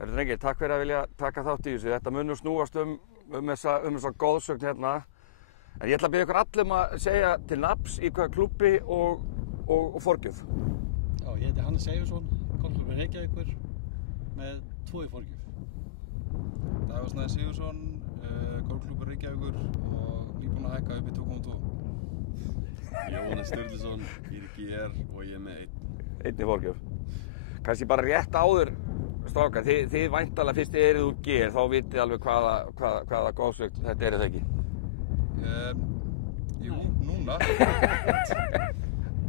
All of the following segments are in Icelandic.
Herru drengir, takk fyrir að vilja taka þátt í þessu. Þetta mun nú snúast þessa góðsögn hérna. En ég ætla að biðja ykkur allum að segja til nafns í hvaða klúbbi og forgjöf. Já, ég heiti Hannes Eyjólfsson, golfklúbbur Reykjavíkur með 2 í forgjöf. Dagur Snær Sigurðsson, golfklúbbur Reykjavíkur og nýbúinn að hækka upp í 2,2. Jóhannes Sturluson, IRGR og ég með 1. 1 í forgjöf. Kannski bara rétt áður, strákar, þið væntanlega fyrst þið eruð úr GR, þá vitið alveg hvaða góðsögn þetta er það ekki? Jú, núna.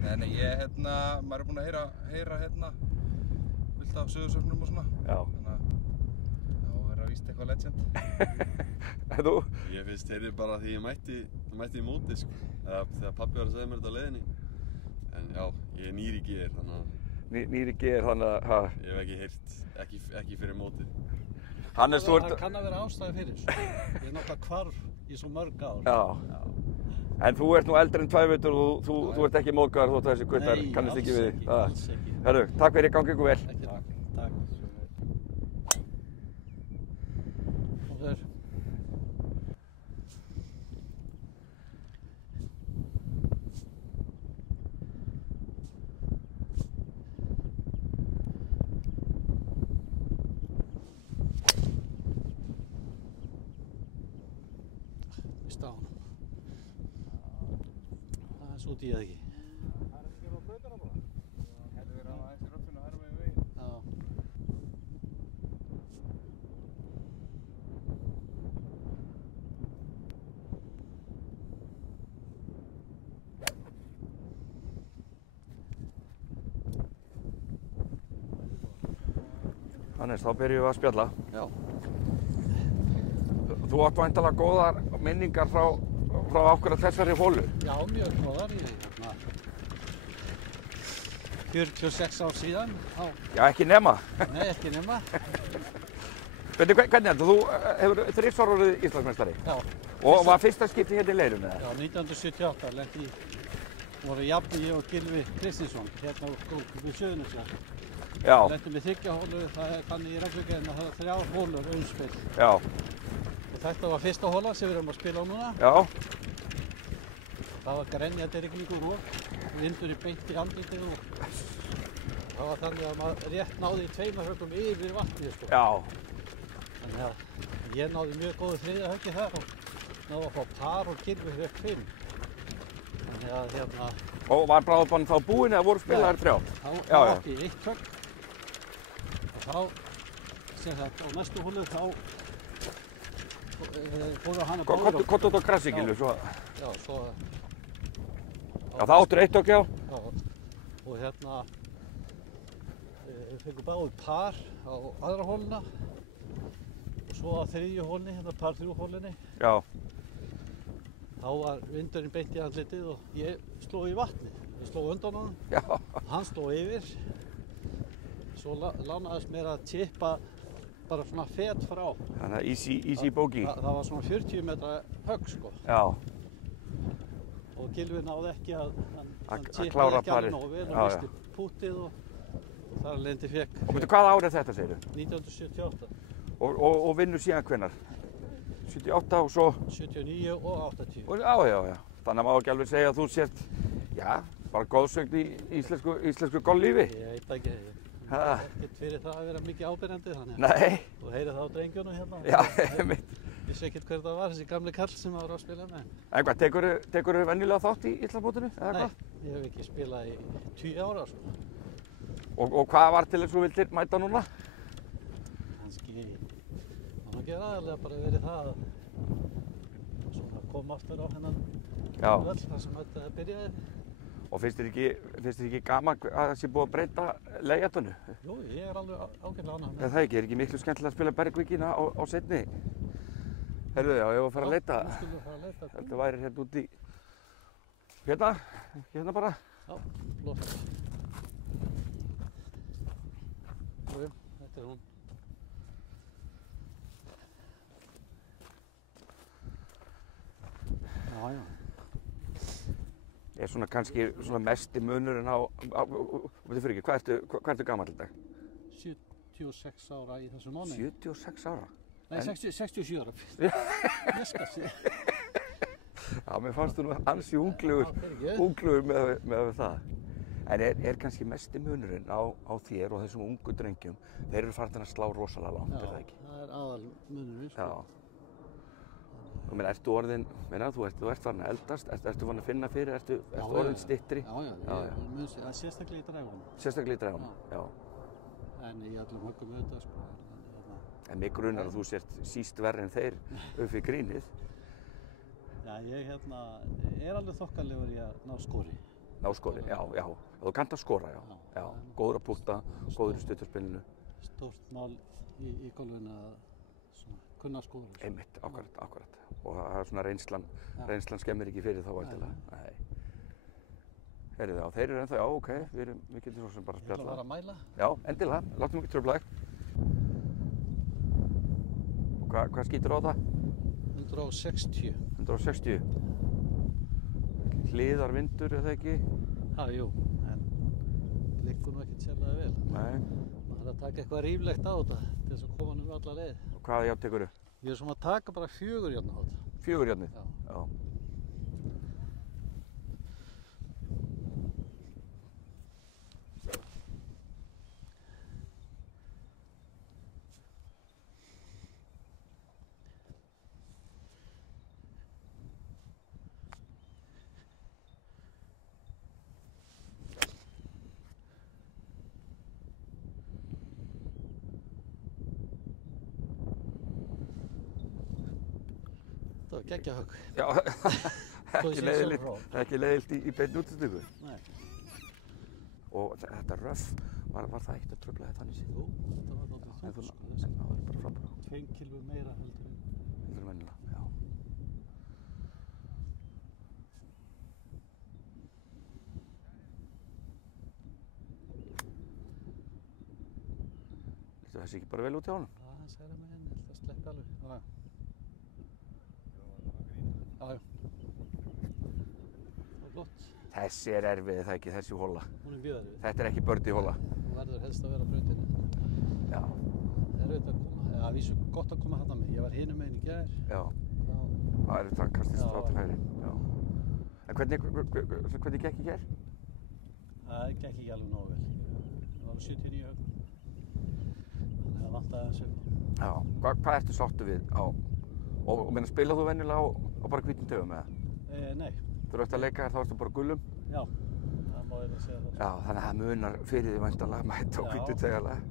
Nei, maður er búinn að heyra fullt af sögursögnum og svona. Já. Þannig að það er að víst eitthvað legend. Þú? Ég fyrst heyrði bara því ég mætti í móti, sko. Þegar pabbi var að segja mér þetta á leiðinni. En já, ég er nýr í GR, þannig að... Nýr í GR, þannig að... Ég hef ekki heyrt, ekki fyrir móti. Hannes, þú ert... Það kann að vera ástæði fyrir þessu. Ég er náttúrulega hvarf í svo mörg ár. Já. En þú ert nú eldri en 2 vetur og þú ert ekki móðgæður þótt að þessi guttar kannast ekki við þig. Nei, alls ekki. Herru, takk fyrir, gangi ykkur vel. Takk. Og þér. Það er svo út í það ekki. Það er ekki á brautana bara. Það hefði verið að aðeins í röffinu og herma í veginn. Já. Hannes, þá byrjum við að spjalla. Já. Þú átt væntanlega góðar minningar frá ákveðna þessari hólu. Já, mjög góðar. 46 ár síðan. Já, ekki nema. Nei, ekki nema. Hvernig er þetta? Þú hefur 3 orðið Íslandsmeistari. Já. Og var fyrsta skipti hérna í Leirum, eða? Já, 1978 voru jafn ég og Gylfi Kristinsson hérna á golfklúbbi Suðurnesja. Já. Lentum við 3 hólur, það er þannig í reglugerðinni að það er 3 hólur umspil. Já. Og þetta var fyrsta hóla sem við erum að spila á núna. Já. Það var grenjandi rigningur og vindur í beint í andlitið og það var þannig að maður rétt náði 2 höggum yfir vatnið, sko. Já. Þannig að ég náði mjög góðu 3. höggi þar og náði að fá par og Gylfi högg 5. Þannig að hérna... Og var bráðbann þá búinn eða voru spilaðir 3? Þá átti ég 1 högg og þá, sem sagt, á næstu hólu þá fóru hann að báður og... Kottu út á Krassigilvu, svo... Já, svo... Já, það áttur 1 högg, já. Já, og hérna... Við fengum báður par á aðra hóluna og svo á 3. hólunni, hérna par 3 hólunni. Já. Þá var vindurinn beint í andlitið og ég sló í vatnið. Ég sló undan honum, Já. hann sló yfir. Svo lánaðist mér að tippa bara svona fet frá. Þannig að easy bogey. Það var svona 40 metra högg, sko. Já. Og Gylfi náði ekki að Að klára ekki parið. alveg nógu vel Já, og misti pútið og þar lendi fekk. Og veitu, hvaða ár er þetta, segirðu? 1978, Og vinnur síðan hvenær? 78 og svo... 79 og 80. Já. Þannig að má ekki alveg segja að þú sért, já, bara góðsögn í íslensku golflífi. Ég veit ekki, Ha. ekkert fyrir það að vera mikið ábyrjandi þannig. Nei. Þú heyrið það á drengjunum hérna. Já, einmitt. Ég vissi ekkert hver það var, þessi gamli kall sem var að spila með. En hvað, tekurðu venjulega þátt í Íslandsmótinu, eða Nei, hvað? ég hef ekki spilað í 10 ára, sko. Og hvað var til þess að þú vildir mæta núna? Kannski, það má gera aðalega bara verið það að svona koma aftur á hennan Já. völl þar sem þetta byrjaði. Og finnst þér ekki gaman að það sé búið að breyta leiðjættunu? Jú, ég er alveg ágætlega ánægður með Er það ekki? Er ekki miklu skemmtilega að spila Bergvíkina á seinni? Heyrðu, já, ég var að fara að leita. Nú skulum við fara að leita. Þetta væri hérna úti í... Hérna bara. Já, flott. Jú, þetta er hún. Já, já. Er svona kannski svona mesti munurinn á... Veitu fyrir ekki, hvað ertu gamall í dag? 76 ára í þessum mánuði. 76 ára? Nei, 67 ára. Neskast. Já, mér fannst þú nú ansi unglegur með það. En er kannski mesti munurinn á þér og þessum ungu drengjum, þeir eru farin að slá rosalega langt, er það ekki? Já, það er aðal munurinn, sko. Já. Og meina, ertu orðin, þú ert farin að eldast, ertu farin að finna fyrir, ertu orðin styttri? Já, sérstaklega í dræfunum. Sérstaklega í dræfunum, já. En í allum höggum auðvitað, sko. En mig grunar að þú sért síst verri en þeir upp í grínið. Já, ég er alveg þokkalegur í að ná skori. Ná skori, já. Þú kannt að skora, já. Góður að púlta, góður í stuttarspilinu. Stórt mál í golfinu að kunna skora. Einmitt, akkurat. Og það er svona reynslan skemmir ekki fyrir þá væntanlega. Nei. Heyrðu þá, þeir eru ennþá, já, ok, við getum svo sem bara að spjalla. Þú ætlar að fara að mæla? Já, endilega, láttum ekki trufla þig. Og hvað skýtur á það? 160. 160. Hliðarvindur, er það ekki? Já, jú, en liggur nú ekkert sérlega vel. Nei. Það er að taka eitthvað ríflegt á þetta til þess að koma nú alla leið. Og hvaða járn tekurðu? Ég er svona að taka bara 4 járn á þetta. 4 járnið? Já. Það var geggjahögg. Já, ekki leiðilegt í beinni útistöku. Nei. Og þetta röff, var það eitt að trufla þetta þannig séð? Jú, þetta var náttúrulega þungt, sko. Það er bara frábæra. 2 kíló meira heldur en venjulega, já. Lítur þessi ekki bara vel út hjá honum? Já, hann segir að með henni, þetta sleppi alveg. Já. Það var flott. Þessi er erfið, það ekki, þessi hóla. Hún er mjög erfið. Þetta er ekki birdie hóla. Hún verður helst að vera á brautinni. Já. Það er auðvitað að koma. Já, að vísu gott að koma þarna með. Ég var hinum meginn í gær. Já. Það er þetta kastist á til hægri. Já. En hvernig gekk í gær? Það gekk ekki alveg nógu vel. Það var 79 högg. Þannig að það vantaði að sögja. Já. Hvað ertu sáttu við á? Og meina, spilað þú venjulega á bara hvítum tegum eða? Nei. Þú ert að leika þér, þá ertu bara gullum? Já, það má ég segja það. Já, þannig að það munar fyrir því væntanlega að mæta á hvítu tegalega.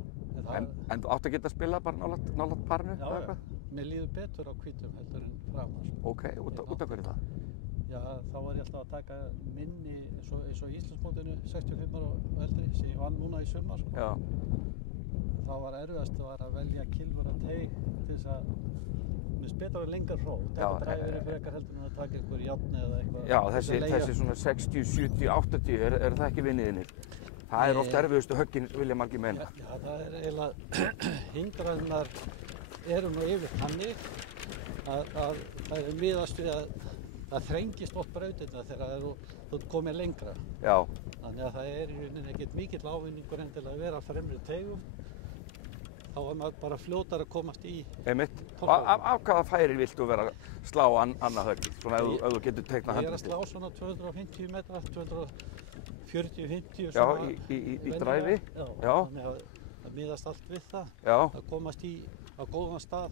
En þú átt að geta spilað bara nálægt parinu? Já, mér líður betur á hvítum heldur en framar. Ok, út af hverju það? Já, þá var ég alltaf að taka minni eins og í Íslandsmótinu 65 ára og eldri sem ég vann núna í sumar. Sko. Já. Þá var erfiðast að velja kilvara teig til þess að mér finnst betra að lengra hró. Taka dræfinu frekar heldur en að taka einhver járn eða eitthvað. Já, þessi svona 60, 70, 80, er það ekki vinniðinir? Það er oft erfiðustu höggin, vilja margir meina. Já, það er eiginlega, hindranirnar eru nú yfir þannig að það er miðast við að það þrengist oft brautina þegar þú ert komið lengra. Já. Þannig að það er í rauninni ekkert mikill ávinningur endilega að vera á fremri teigum. Þá var maður bara fljótar að komast í Einmitt. Af hvaða færi viltu vera að slá annað högg? Svona ef þú getur teiknað handrið. Ég er að slá svona 250 metra, 240-50 svona. Já, í dræfi? Já. Þannig að það miðast allt við það. Já. Að komast á góðan stað,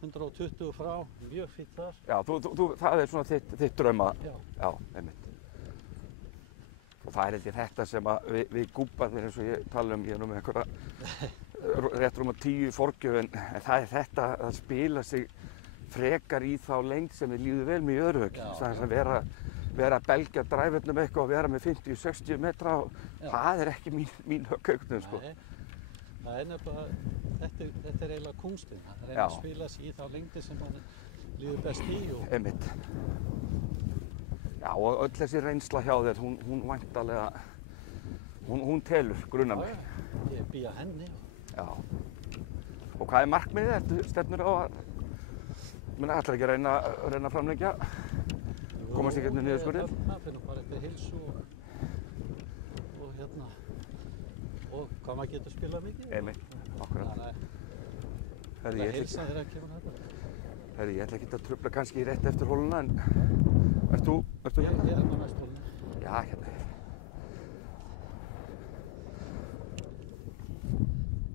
120 frá, mjög fínt þar. Já, það er svona þitt drauma. Já, einmitt. Og það er þetta sem við gúbbarnir eins og ég tala ég er nú með einhverja rétt rúma 10 forgjöf en það er þetta að spila sig frekar í þá lengd sem við líður vel með í öðru högg. Það er að vera að belgja dræfurnum eitthvað og vera með 50-60 metra og það er ekki mín högg sko. Nei, það er nefnilega, þetta er eiginlega kunstinn. Það er að spila sig í þá lengdi sem mann líður best í. Einmitt. Já, og öll þessi reynsla hjá þér, hún væntanlega, hún telur, grunar mig. Ég býja henni. Já. Og hvað er markmiðið? Ertu stefnur á að, ætlar ekki að reyna að framlengja? Komast ekki hérna niðurskurðið? Það finnum bara eftir heilsu og hvað maður getur spilað mikið. Einmitt. Herri, Það ég heilsa þér að gefa þetta. ætla ekki að trufla kannski rétt eftir hóluna, en ert þú Ég er á næst hólunni. Já, hérna.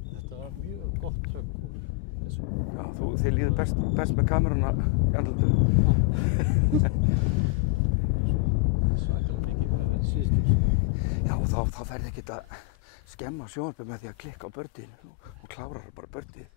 Þetta var mjög gott trökk úr þessu. Já, þið líður best með kameruna í andlitinu. Svakalega mikið fyrir þetta síðustu. Já, og þá ferði ekkert að skemma sjónvarpið með því að klikka á bördið og klárar bara bördið.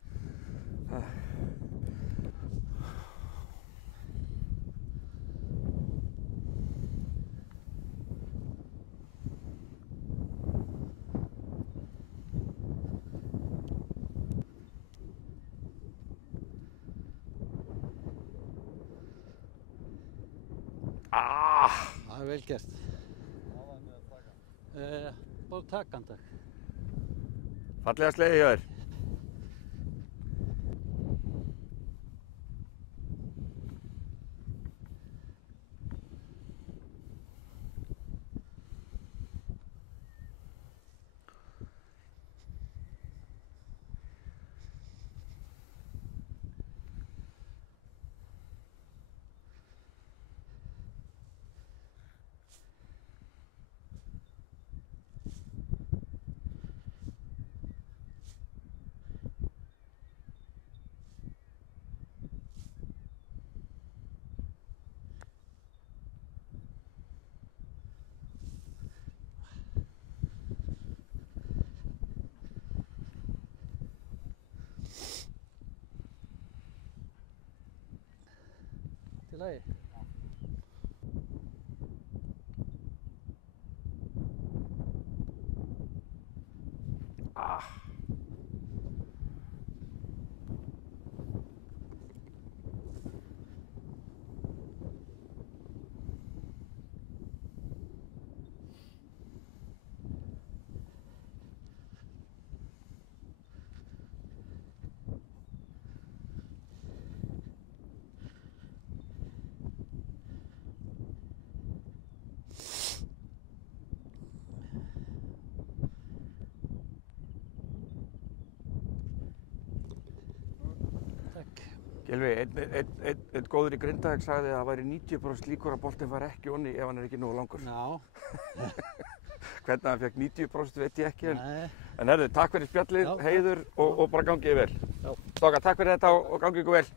Það er vel gert. Bara takandag. Fallega slegið hjá þér. Til lagi. Gylfi, einn góður í Grindavík sagði að það væri 90% líkur að boltinn fari ekki onni ef hann er ekki nógu langur. Já. Hvernig hann fekk 90% veit ég ekki, Nei. en herðu, takk fyrir spjallið, Já. heiður og bara gangið vel. Já. Strákar, takk fyrir þetta og gangið ykkur vel.